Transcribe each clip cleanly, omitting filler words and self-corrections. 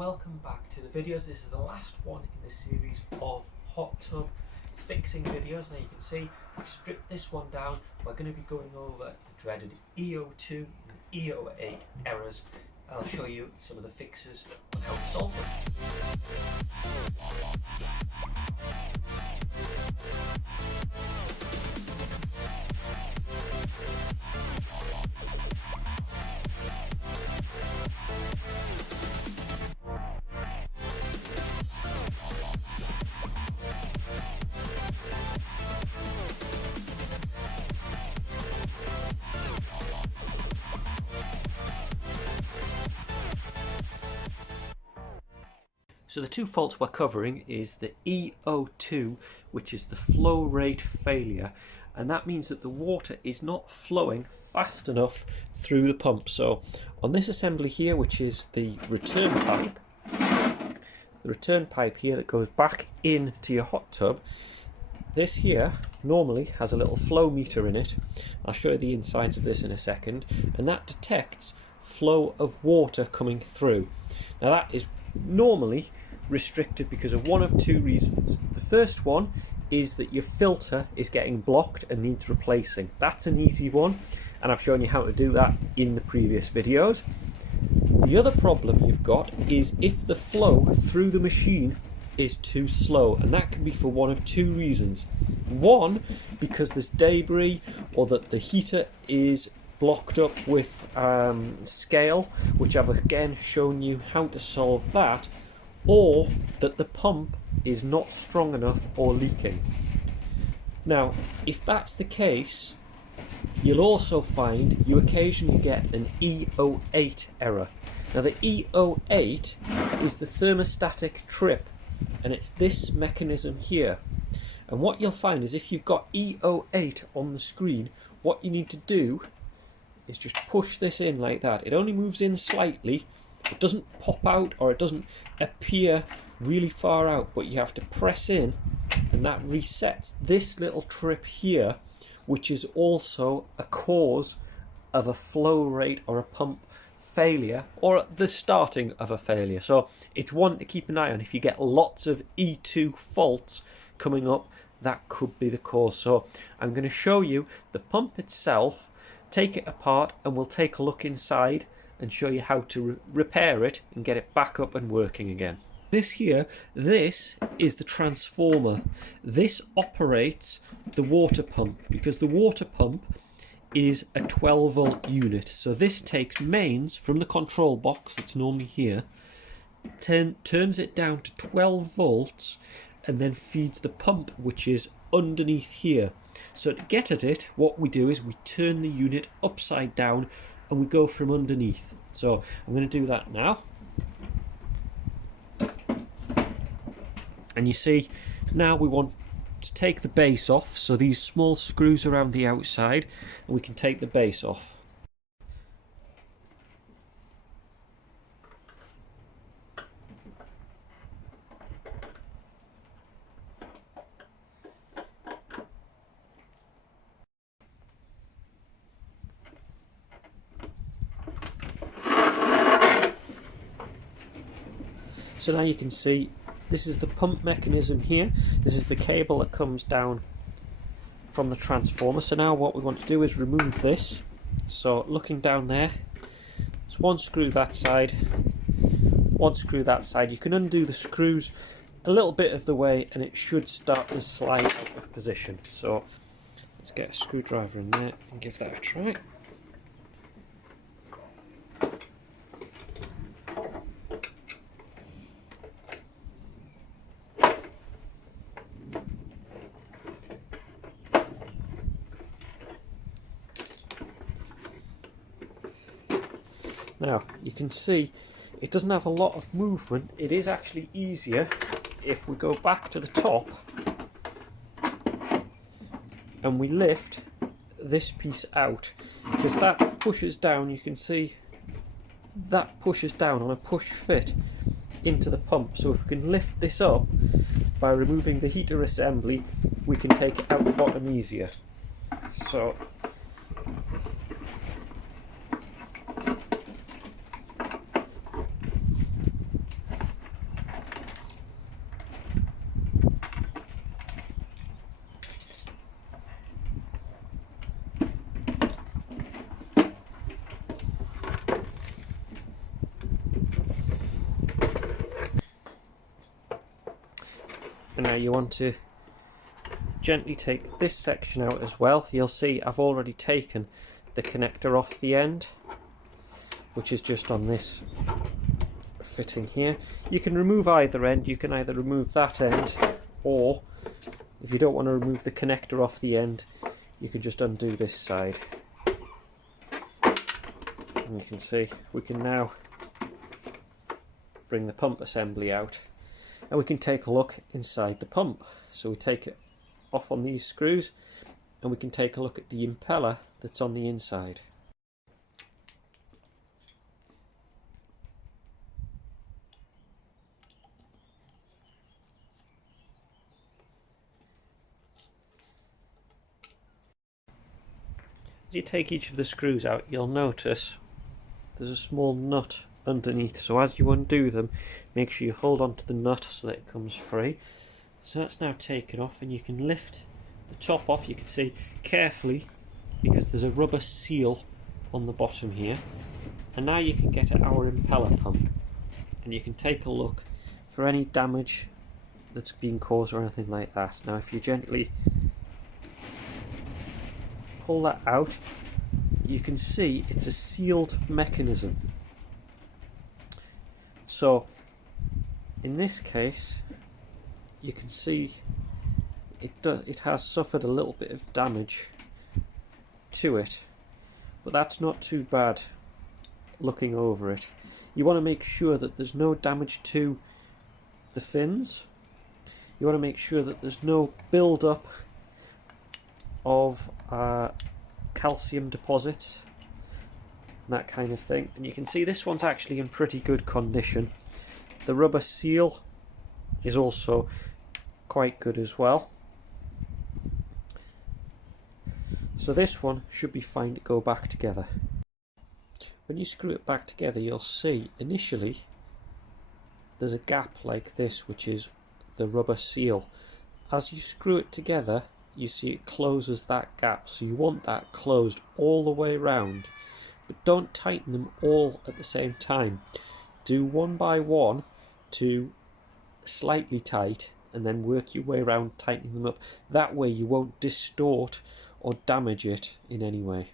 welcome back to the videos. This is the last one in the series of hot tub fixing videos. Now you can see I've stripped this one down. We're going to be going over the dreaded E02 and E08 errors. I'll show you some of the fixes on how to solve them. So the two faults we're covering is the E02, which is the flow rate failure, and that means that the water is not flowing fast enough through the pump. So on this assembly here, which is the return pipe here that goes back into your hot tub, this here normally has a little flow meter in it. I'll show you the insides of this in a second, and that detects flow of water coming through. Now that is normally restricted because of one of two reasons. The first one is that your filter is getting blocked and needs replacing. That's an easy one, and I've shown you how to do that in the previous videos. The other problem you've got is if the flow through the machine is too slow, and that can be for one of two reasons. One, because there's debris or that the heater is blocked up with scale, which I've again shown you how to solve that, or that the pump is not strong enough or leaking. Now, if that's the case, you'll also find you occasionally get an E08 error. Now the E08 is the thermostatic trip, and it's this mechanism here. And what you'll find is if you've got E08 on the screen, what you need to do is just push this in like that. It only moves in slightly. It doesn't pop out or it doesn't appear really far out, but you have to press in, and that resets this little trip here, which is also a cause of a flow rate or a pump failure, or the starting of a failure. So it's one to keep an eye on. If you get lots of E2 faults coming up, that could be the cause. So I'm going to show you the pump itself, take it apart, and we'll take a look inside and show you how to repair it and get it back up and working again. This is the transformer. This operates the water pump, because the water pump is a 12 volt unit. So this takes mains from the control box that's normally here, turns it down to 12 volts, and then feeds the pump, which is underneath here. So to get at it, what we do is we turn the unit upside down and we go from underneath. So I'm going to do that now. And you see, now we want to take the base off. So these small screws around the outside, and we can take the base off. So now you can see this is the pump mechanism here. This is the cable that comes down from the transformer. So now what we want to do is remove this. So looking down there, there's one screw that side, one screw that side. You can undo the screws a little bit of the way and it should start to slide out of position. So let's get a screwdriver in there and give that a try. Now you can see it doesn't have a lot of movement. It is actually easier if we go back to the top and we lift this piece out, because that pushes down. You can see that pushes down on a push fit into the pump. So if we can lift this up by removing the heater assembly, we can take it out the bottom easier. So And now you want to gently take this section out as well. You'll see I've already taken the connector off the end, which is just on this fitting here. You can remove either end. You can either remove that end, or if you don't want to remove the connector off the end, you can just undo this side. And you can see we can now bring the pump assembly out, and we can take a look inside the pump. So we take it off on these screws, and we can take a look at the impeller that's on the inside. As you take each of the screws out, you'll notice there's a small nut underneath, so as you undo them, make sure you hold on to the nut so that it comes free. So that's now taken off, and you can lift the top off. You can see carefully because there's a rubber seal on the bottom here, and now you can get at our impeller pump, and you can take a look for any damage that's been caused or anything like that. Now if you gently pull that out, you can see it's a sealed mechanism. So in this case you can see it has suffered a little bit of damage to it, but that's not too bad looking over it. You want to make sure that there's no damage to the fins. You want to make sure that there's no build-up of calcium deposits, that kind of thing. And you can see this one's actually in pretty good condition. The rubber seal is also quite good as well. So this one should be fine to go back together. When you screw it back together, you'll see initially there's a gap like this, which is the rubber seal. As you screw it together, you see it closes that gap, so you want that closed all the way around, but don't tighten them all at the same time. Do one by one to slightly tight, and then work your way around tightening them up. That way you won't distort or damage it in any way.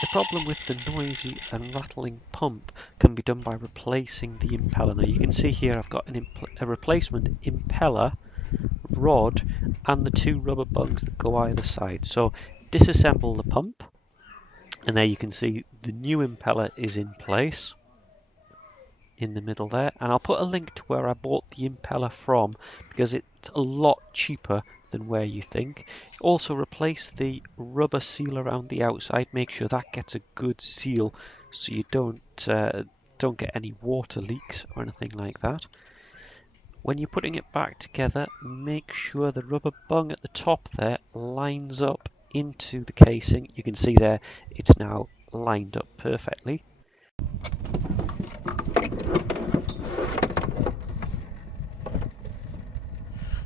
The problem with the noisy and rattling pump can be done by replacing the impeller. Now you can see here I've got a replacement impeller rod and the two rubber bungs that go either side. So disassemble the pump, and there you can see the new impeller is in place in the middle there, and I'll put a link to where I bought the impeller from because it's a lot cheaper than where you think. Also replace the rubber seal around the outside. Make sure that gets a good seal so you don't get any water leaks or anything like that. When you're putting it back together, make sure the rubber bung at the top there lines up into the casing. You can see there it's now lined up perfectly.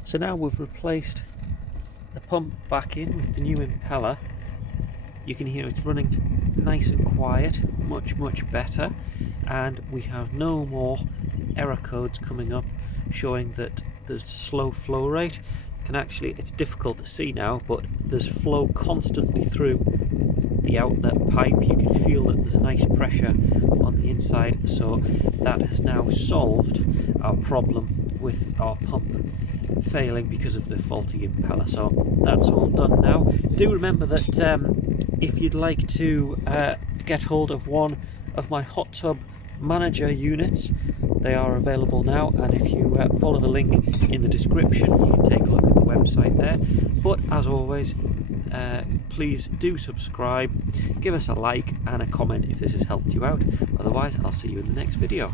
So now we've replaced the pump back in with the new impeller. You can hear it's running nice and quiet, much better, and we have no more error codes coming up showing that there's slow flow rate. It's difficult to see now, but there's flow constantly through the outlet pipe. You can feel that there's a nice pressure on the inside, so that has now solved our problem with our pump failing because of the faulty impeller. So that's all done now. Do remember that if you'd like to get hold of one of my hot tub manager units, They are available now, and if you follow the link in the description, you can take a look at the website there. But as always, please do subscribe, give us a like and a comment if this has helped you out. Otherwise, I'll see you in the next video.